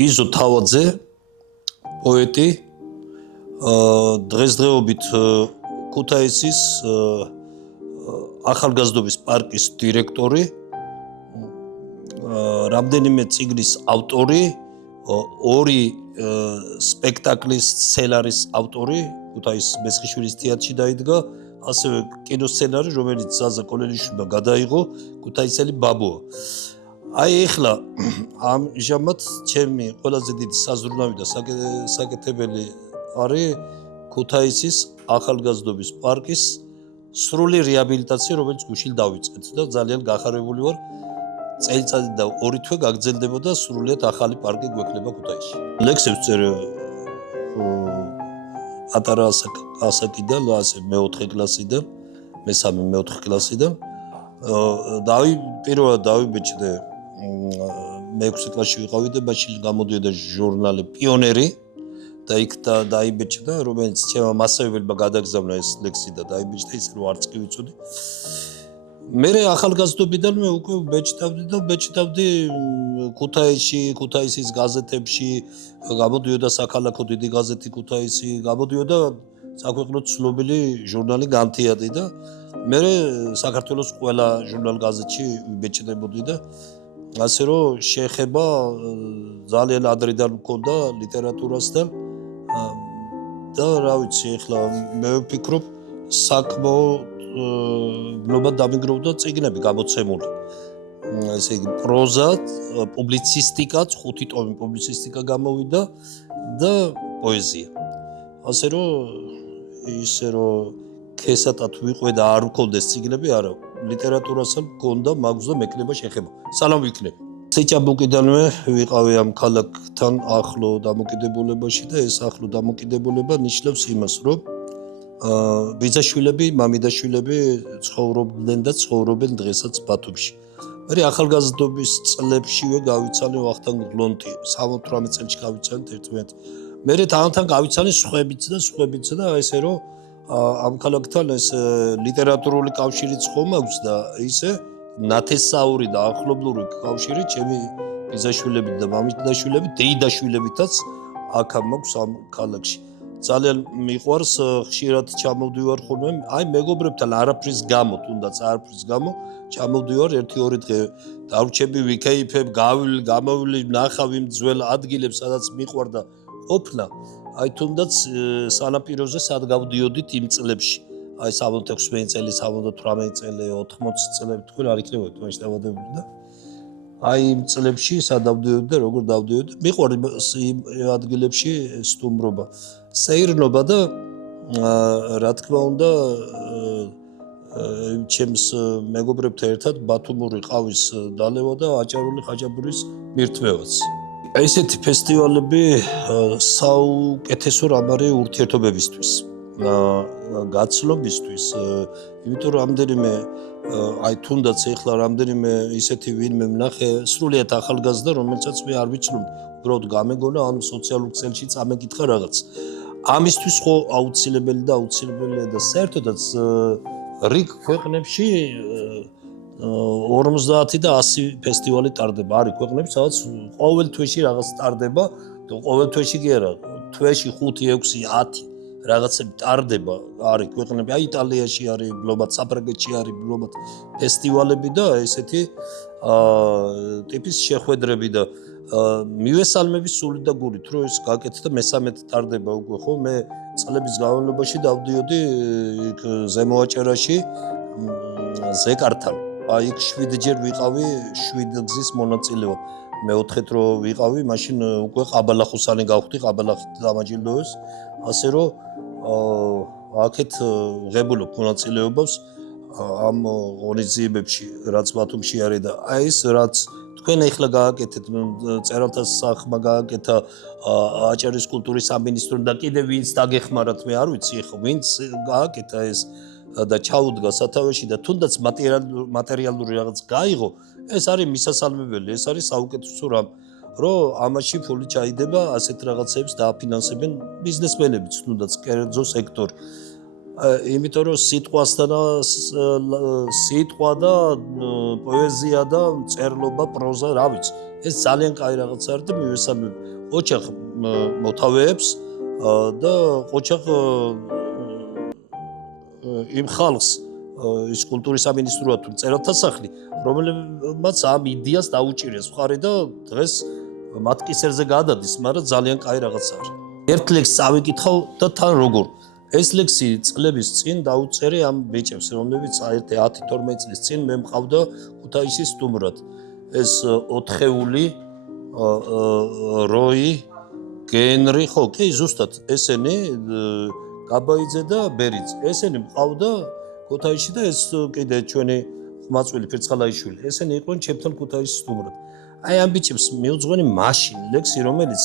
გიზო თავაძე პოეტი დღესდღეობით ქუთაისის ახალგაზრდობის პარკის დირექტორი, რამდენიმე წიგნის ავტორი, ორი სპექტაკლის სცენარის ავტორი, ქუთაისის მესხიშვილის თეატრში დაიდგა, ასევე კინოსცენარი, რომელიც ზაზა კოლელიშვილი გადაიღო, ქუთაისელი ბაბუა. აი ეხლა ამჟამად ჩემი ყველაზე დიდი საზრუნავი და საკეთებელი არის ქუთაისის ახალგაზრდობის პარკის სრული რეაბილიტაცია, რომელიც გუშინ დავიწყეთ და ძალიან გახარებული ვარ. წელიწადი და 2 თვე გაგრძელდებოდა სრულიად ახალი პარკი გვექნება ქუთაისში. ლექსებს წერე პატარა ასაკიდან, ასე მე-4 კლასიდან, მე-3-მე-4 კლასიდან. პირველად დავიბეჭდე მე-6 კლასში ვიყავი და მაშინ გამოდიოდა ჟურნალი პიონერი და იქ დაიბეჭდა, რომელიც ჩემმა მასწავლებელმა გადაგზავნა ეს ლექსი და დაიბეჭდა, ისე რომ არც კი ვიცოდი. მე ახალგაზრდობიდანვე უკვე ბეჭდავდი ქუთაისში, ქუთაისის გაზეთებში, გამოდიოდა საქალაქო დიდი გაზეთი ქუთაისი, გამოდიოდა საქვეყნოდ ცნობილი ჟურნალი განთიადი და მე საქართველოს ყველა ჟურნალ გაზეთში ვიბეჭდებოდი და ასე რომ შეეხება ძალიან ადრიდან მქონდა ლიტერატურასთან და რა ვიცი, ეხლა მე ვფიქრობ საქმიანობად დამიგროვდა წიგნები გამოცემული. ესე იგი პროზა, პუბლიცისტიკაც, 5 ტომი პუბლიცისტიკა გამოვიდა და პოეზია. ასე რომ ქესატად ვიყვე და არ ვქონდეს წიგნები, არა, ლიტერატურასთან მქონდა მაგზ და მექნება შეხება. სალამ ვიქნები. სიჭაბუკიდანვე ვიყავი ამ ქალაქთან ახლო დამოკიდებულებაში და ეს ახლო დამოკიდებულება ნიშნავს იმას, რომ ბიძაშვილები, მამიდაშვილები ცხოვრობდნენ და ცხოვრობენ დღესაც ბათუმში. მე ახალგაზრდობის წლებშივე გავიცალე ვახტანგ გლონტი, 78 წელს გავიცალე 11. მე თან გავიცალე სხვებიც და ესე რომ ამ ქალაქთან ეს ლიტერატურული კავშირიც ხომ აქვს და ისე ნათესაური და ახლობლური კავშირი ჩემი ბიძაშვილები და მამიდაშვილები, დეიდაშვილებითაც აქ მაქვს ამ ქალაქში. ძალიან მიყვარს, ხშირად ჩამოვდივარ ხოლმე, აი მეგობრებთან არაფრის გამო, თუნდაც არაფრის გამო, ჩამოვდივარ 1-2 დღე დავრჩები, ვიქეიფებ, გამოვილი, ნახავ იმ ძველ ადგილებს, სადაც მიყვარდა ყოფნა. აი თუნდაც სანაპიროზე სად გავდიოდით იმ წლებში. აი 76 წელი, 78 წელი, 80 წლები თქვენ არ იქნებოდით მაშინ დავადებული და აი იმ წლებში სად დავდიოდი და როგორ დავდიოდი. მიყვარდა იმ ადგილებში სტუმრობა, სეირნობა და რა თქმა უნდა ჩემს მეგობრებთან ერთად ბათუმური ყავის დალევა და აჭარული ხაჭაპურის მირთმევაც. ესეთი ფესტივალები საუკეთესო რამ არის ურთიერთობებისთვის, გაცნობისთვის, იმიტომ რომ რამდენიმე აი თუნდაც ეხლა რამდენიმე ისეთი ვინმე ვნახე სრულიად ახალგაზრდა, რომელსაც მე არ ვიცნობ, უბრალოდ გამეგონა ან სოციალურ ქსელში წამეკითხა რაღაც. ამისთვის ხო აუცილებელია და საერთოდაც რიგ ქვეყნებში 50 და 100 ფესტივალი ტარდება. არის ქვეყნები, სადაც ყოველ თვეში რაღაც ტარდება, ყოველ თვეში კი არა, თვეში 5, 6, 10 რაღაცები ტარდება. არის ქვეყნები, აი იტალიაში არის ბლომად, საფრანგეთში არის ბლომად ფესტივალები და ესეთი ტიპის შეხვედრები და მივესალმები სული და გულით, რომ ეს გაკეთდა მე-13 ტარდება უკვე ხო, მე წლების განმავლობაში დავდიოდი იქ ზემოაჭერაში ზეკართან. აი იქ 7ჯერ ვიყავი 7 გზის მონაწილეობა. მე-4-ეთ რო ვიყავი, მაშინ უკვე ყაბალახუსანი გავხდი, ყაბალახით დამაჯილდოვეს. ასე რომ აქეთ ღებულობ მონაწილეობას ამ ღონისძიებებში, რაც ბათუმში არის და აი ეს რაც თქვენ ახლა გააკეთეთ, წერალთა სახმა გააკეთა, აჭარის კულტურის სამინისტრომ და კიდევ ვინც დაგეხმარათ, მე არ ვიცი ხო, ვინც გააკეთა ეს და ჩაუდგა სათავეში და თუნდაც მატერიალური რაღაც გაიღო, ეს არის მისასალმებელი, ეს არის საუკეთესო რამ, რომ ამაში ფული ჩაიდება, ასეთ რაღაცებს დააფინანსებენ ბიზნესმენებიც, თუნდაც კერძო სექტორი. იმიტომ რომ სიტყვა და პოეზია და წერლობა, პროზა, რა ვიცი, ეს ძალიან კაი რაღაც არის და მივესალმებ ოჩახ მოთავეებს და ოჩახ იმ ხალხს ის კულტურის სამინისტროა თუ წერალთა სახლი, რომელმაც ამ იდეას დაუჭირეს მხარი და დღეს მათ კისერზე გადადის, მაგრამ ძალიან კაი რაღაც არის. ერთ ლექსს წავიკითხავ და თან როგორ ეს ლექსი წლების წინ დაუწერე ამ ბიჭებს, რომლებიც 10-12 წლის წინ მე მყავდა ქუთაისის სტუმრად. ეს ოთხეული, როი, გენრი, ხო, კი, ზუსტად ესენი, გაბაიძე და ბერიძე. ესენი მყავდა ქუთაისში და ეს კიდე ჩვენი ხმაწვილი ფირცხალაიშვილი. ესენი იყვნენ ჩემთან ქუთაისის სტუმრად. აი ამ ბიჭებს მიუძღვენი მაშინ ლექსი, რომელიც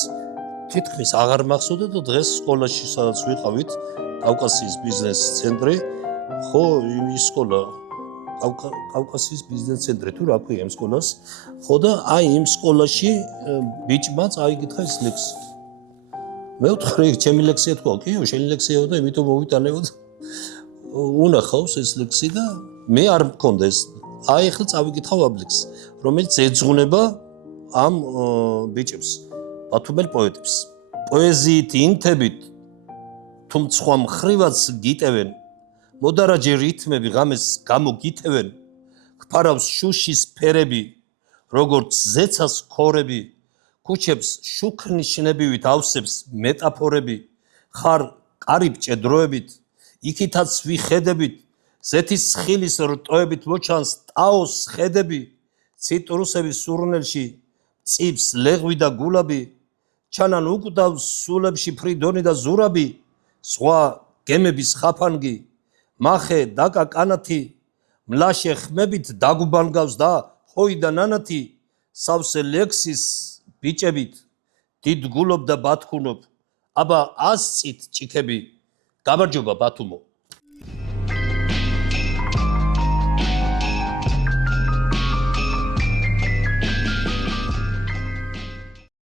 თითქმის აღარ მახსოვდა და დღეს სკოლაში სადაც ვიყავით, კავკასიის ბიზნეს ცენტრი, ხო, ის სკოლა კავკასიის ბიზნეს ცენტრი თუ რა ქვია იმ სკოლას, ხო და აი იმ სკოლაში ბიჭმა წაიკითხა ეს ლექსი. მე ვთხრე, ჩემი ლექსია თქვა, კიო, შენი ლექსიაო და იმიტომ მოვიტანეო და უნახავს ეს ლექსი და მე არ მქონდა ეს. აი ახლა წავიკითხავ ამ ლექსს, რომელიც ეძღვნება ამ ბიჭებს, ბათუმელ პოეტებს. პოეზიით ინთებით თუ სხვა მხრივაც გიტევენ, მოდარაჯე რითმები ღამეს გამოგიტევენ, გფარავს შუშის ფერები, როგორც ზეცას ქორები, ქუჩებს შუქნიშნებივით ავსებს მეტაფორები, ხარ კარიბჭე დროებით, იქითაც ვიხედებით, ზეთის ხილის რტოებით მოჩანს ტაოს ხედები, ციტრუსების სურნელში წიფს ლეღვი და გულაბი, ჩანან უკვდავს სულებში ფრიდონი და ზურაბი, სხვა გემების ხაფანგი, მახე დაკა კანათი, მლაშე ხმებით დაგუბანგავს და ხოი და ნანათი, სავსე ლექსის ბიჭებით, დიდ გულობ და ბათქუნობ, აბა 100 წით ჭიქები, გამარჯობა ბათუმო.